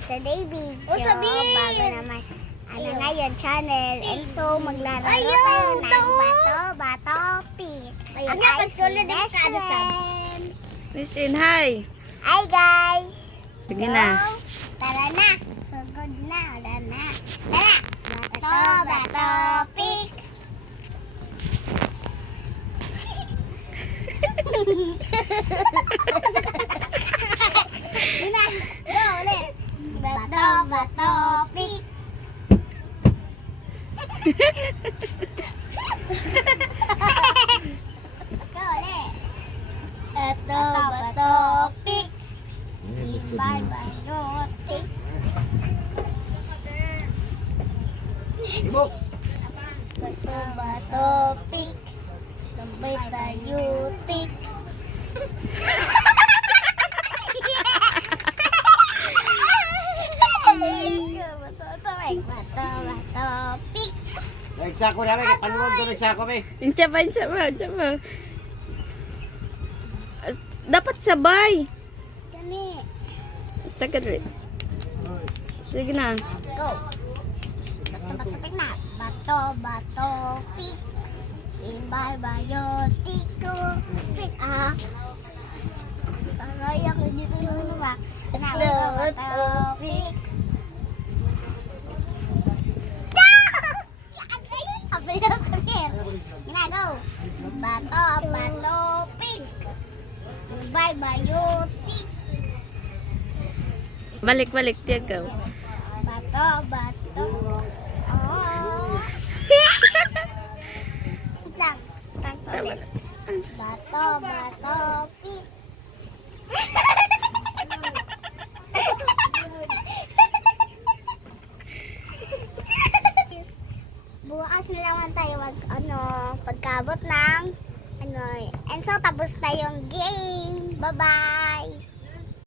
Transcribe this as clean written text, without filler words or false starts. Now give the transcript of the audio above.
for today video. O, sabihin! Bago naman ngayon channel. And so maglalaro Ayun, tayo ng tao! bato, pick. Ayun, Ang dapat ice solid ang best kaadasan. friend. Nishin, hi! Hi guys! Sige na. Tara na! Sugod na! Tara na! Tara! Bato, pick! Una! Go ulit! Bato, pick! Go ulit! Bato, pick! Bye-bye, pick! Ibok! Bato, pick! Sabay tayo, pick! Bato, pick! Nagsako namin, kapanuod ko nagsako may. Incha pa. Dapat sabay. Kami. Tagal rin. Sige na. Go! Bato, pick na! Bato, pick! Bye-bye, tiko, pick! Tagay ako dito na ba? Bato, pick! Abay na sa rin. Gina, go! Bato, pick! Bye-bye, tick! Balik, tiyago. Bato. Oh. Wait lang. Bato, pick. Bukas na naman tayo pagkabot ng and so tapos na yung game. Bye-bye.